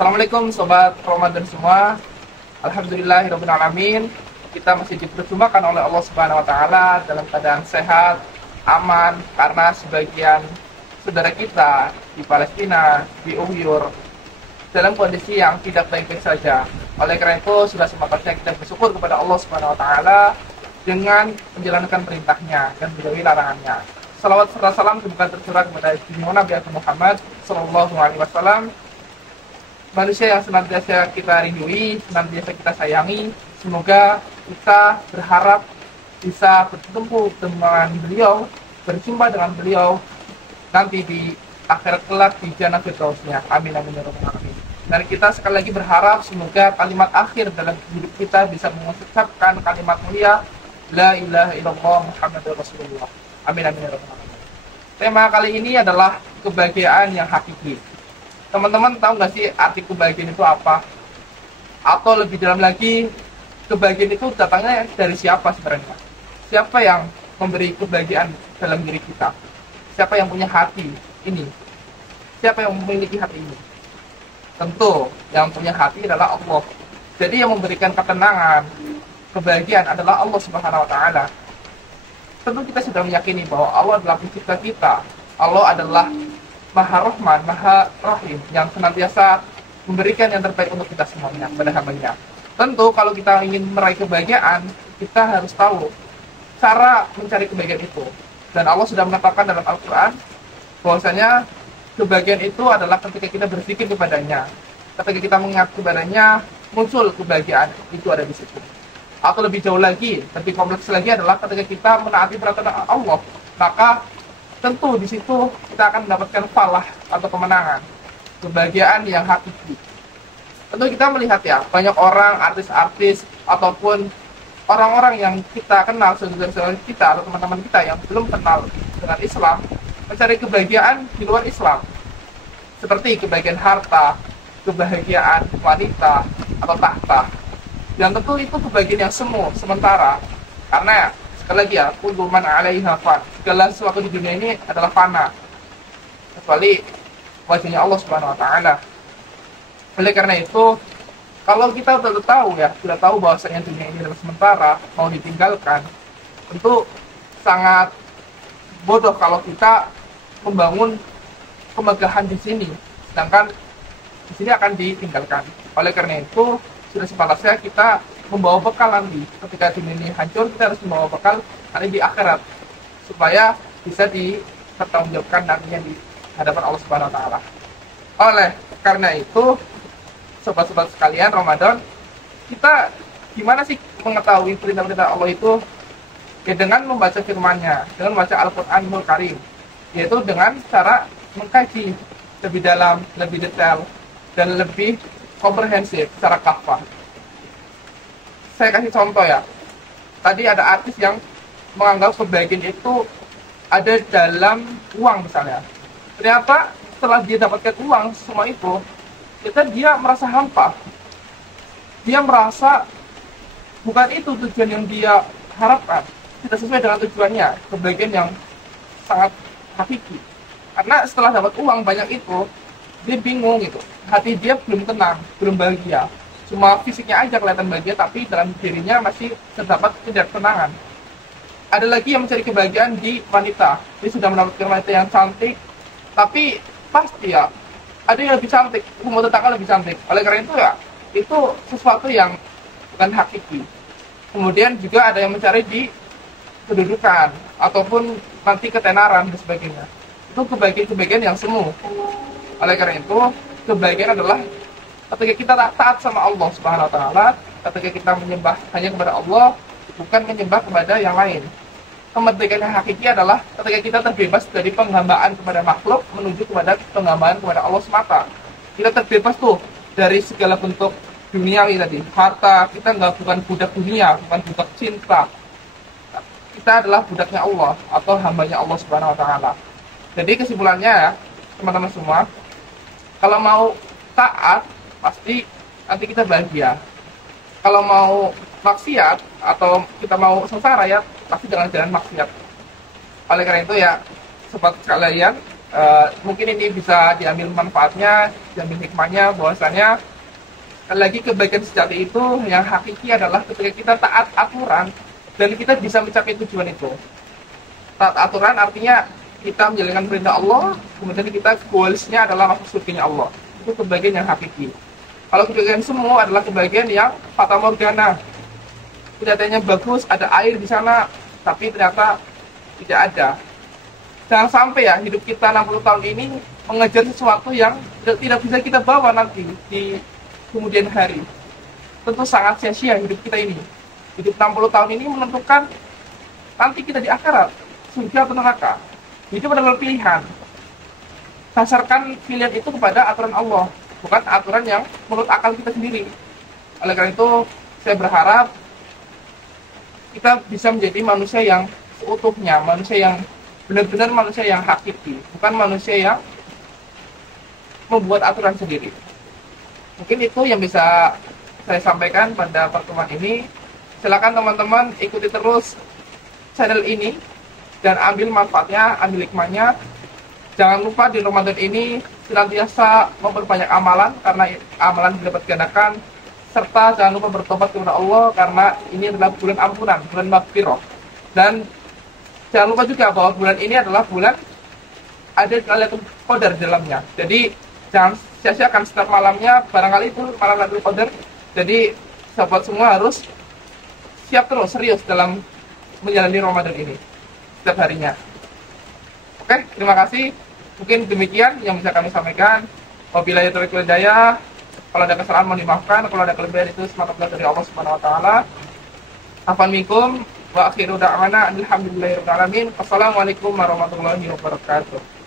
Assalamualaikum Sobat Ramadan semua. Alhamdulillahirabbil alamin. Kita masih diperjumpakan oleh Allah Subhanahu wa taala dalam keadaan sehat, aman, karena sebagian saudara kita di Palestina, di Uyghur dalam kondisi yang tidak baik-baik saja. Oleh karena itu sudah sepatutnya kita bersyukur kepada Allah Subhanahu wa taala dengan menjalankan perintahnya dan menjauhi larangannya. Salawat serta salam semoga tercurah kepada Nabi Muhammad sallallahu alaihi wasallam, manusia yang senantiasa kita rindui, senantiasa kita sayangi. Semoga kita berharap bisa bertemu dengan beliau, berjumpa dengan beliau nanti di akhirat kelak di Jannah Firdausnya. Amin amin ya rabbal alamin. Dan kita sekali lagi berharap semoga kalimat akhir dalam hidup kita bisa mengucapkan kalimat mulia La ilaha illallah Muhammadur Rasulullah. Amin amin ya rabbal alamin. Tema kali ini adalah kebahagiaan yang hakiki. Teman-teman tahu nggak sih arti kebahagiaan itu apa? Atau lebih dalam lagi, kebahagiaan itu datangnya dari siapa sebenarnya? Siapa yang memberi kebahagiaan dalam diri kita? Siapa yang punya hati ini? Siapa yang memiliki hati ini? Tentu yang punya hati adalah Allah. Jadi yang memberikan ketenangan, kebahagiaan adalah Allah Subhanahu wa taala. Tentu kita sudah meyakini bahwa Allah adalah pencipta kita. Allah adalah Maha Rahman, Maha Rahim, yang senantiasa memberikan yang terbaik untuk kita semuanya pada hambanya. Tentu kalau kita ingin meraih kebahagiaan, kita harus tahu cara mencari kebahagiaan itu. Dan Allah sudah menetapkan dalam Al-Quran bahwasanya kebahagiaan itu adalah ketika kita berpikir kepadanya. Ketika kita mengingat kepadanya, muncul kebahagiaan itu ada di situ. Atau lebih jauh lagi, lebih kompleks lagi adalah ketika kita menaati peraturan Allah, maka tentu di situ kita akan mendapatkan falah atau kemenangan, kebahagiaan yang hakiki. Tentu kita melihat ya, banyak orang, artis-artis ataupun orang-orang yang kita kenal, saudara-saudara kita atau teman-teman kita yang belum kenal dengan Islam, mencari kebahagiaan di luar Islam, seperti kebahagiaan harta, kebahagiaan wanita atau tahta. Dan tentu itu kebahagiaan yang semu, sementara, karena sekali lagi ya, kullu man 'alaiha fan. Segala sesuatu di dunia ini adalah fana, kecuali wajahnya Allah Subhanahu wa taala. Oleh karena itu, kalau kita sudah tahu ya, sudah tahu bahwasanya dunia ini adalah sementara, mau ditinggalkan, tentu sangat bodoh kalau kita membangun kemegahan di sini, sedangkan di sini akan ditinggalkan. Oleh karena itu, sudah sepantasnya kita membawa bekal nanti ketika dunia ini hancur, kita harus membawa bekal nanti di akhirat supaya bisa dipertanggungjawabkan nantinya di hadapan Allah Subhanahu wa taala. Oleh karena itu, sobat-sobat sekalian, Ramadan, kita gimana sih mengetahui perintah-perintah Allah itu? Ya dengan membaca firman-Nya, dengan membaca Al-Qur'anul Karim, yaitu dengan cara mengkaji lebih dalam, lebih detail dan lebih komprehensif secara kafah. Saya kasih contoh ya. Tadi ada artis yang menganggap kebahagiaan itu ada dalam uang misalnya. Ternyata setelah dia dapatkan uang semua itu, dia merasa hampa. Dia merasa bukan itu tujuan yang dia harapkan. Tidak sesuai dengan tujuannya, kebahagiaan yang sangat hakiki. Karena setelah dapat uang banyak itu, dia bingung gitu. Hati dia belum tenang, belum bahagia. Cuma fisiknya aja kelihatan bahagia, tapi dalam dirinya masih terdapat ketidaktenangan. Ada lagi yang mencari kebahagiaan di wanita. Dia sudah mendapatkan wanita yang cantik, tapi pasti ya, ada yang lebih cantik, rumah tetangga lebih cantik. Oleh karena itu ya, itu sesuatu yang bukan hakiki. Kemudian juga ada yang mencari di kedudukan, ataupun nanti ketenaran dan sebagainya. Itu kebahagiaan yang semu. Oleh karena itu, kebahagiaan adalah ketika kita taat sama Allah Subhanahu wa taala, ketika kita menyembah hanya kepada Allah, bukan menyembah kepada yang lain. Kemerdekaan yang hakiki adalah ketika kita terbebas dari penghambaan kepada makhluk menuju kepada penghambaan kepada Allah semata. Kita terbebas tuh dari segala bentuk duniawi tadi, harta. Kita bukan budak dunia, bukan budak cinta. Kita adalah budaknya Allah atau hambanya Allah Subhanahu wa taala. Jadi kesimpulannya ya, teman-teman semua, kalau mau taat pasti nanti kita bahagia. Kalau mau maksiat atau kita mau sengsara ya pasti dengan jalan maksiat. Oleh karena itu ya, sobat sekalian, Mungkin ini bisa diambil manfaatnya, diambil hikmahnya, bahwasanya lagi kebaikan sejati itu yang hakiki adalah ketika kita taat aturan dan kita bisa mencapai tujuan itu. Taat aturan artinya kita menjalankan perintah Allah, kemudian kita goalsnya adalah masuk surganya Allah. Itu kebahagiaan yang hakiki. Kalau kebahagiaan semua adalah kebahagiaan yang fata morgana. Kelihatannya bagus, ada air di sana, tapi ternyata tidak ada. Jangan sampai ya hidup kita 60 tahun ini mengejar sesuatu yang tidak bisa kita bawa nanti di kemudian hari. Tentu sangat sia-sia hidup kita ini. Hidup 60 tahun ini menentukan nanti kita di akhirat, surga atau neraka. Hidup adalah pilihan. Dasarkan pilihan itu kepada aturan Allah, bukan aturan yang menurut akal kita sendiri. Oleh karena itu, saya berharap kita bisa menjadi manusia yang seutuhnya, manusia yang benar-benar manusia yang hakiki, bukan manusia yang membuat aturan sendiri. Mungkin itu yang bisa saya sampaikan pada pertemuan ini. Silakan teman-teman ikuti terus channel ini dan ambil manfaatnya, ambil hikmahnya. Jangan lupa di Ramadan ini senantiasa memperbanyak amalan, karena amalan dapat gandakan, serta jangan lupa bertobat kepada Allah karena ini adalah bulan ampunan, bulan maghfirah. Dan jangan lupa juga bahwa bulan ini adalah bulan ada Lailatul Qadar di dalamnya. Jadi jangan sia-siakan setiap malamnya, barangkali itu malam Lailatul Qadar. Jadi sahabat semua harus siap terus, serius dalam menjalani Ramadan ini setiap harinya. Oke, terima kasih. Mungkin demikian yang bisa kami sampaikan. Wabillahi taufiq wal hidayah. Kalau ada kesalahan mohon dimaafkan, kalau ada kelebihan itu semata-mata dari Allah Subhanahu wa taala. Afwan minkum. Wa akhiru da'wana alhamdulillahirabbil alamin. Wassalamualaikum warahmatullahi wabarakatuh.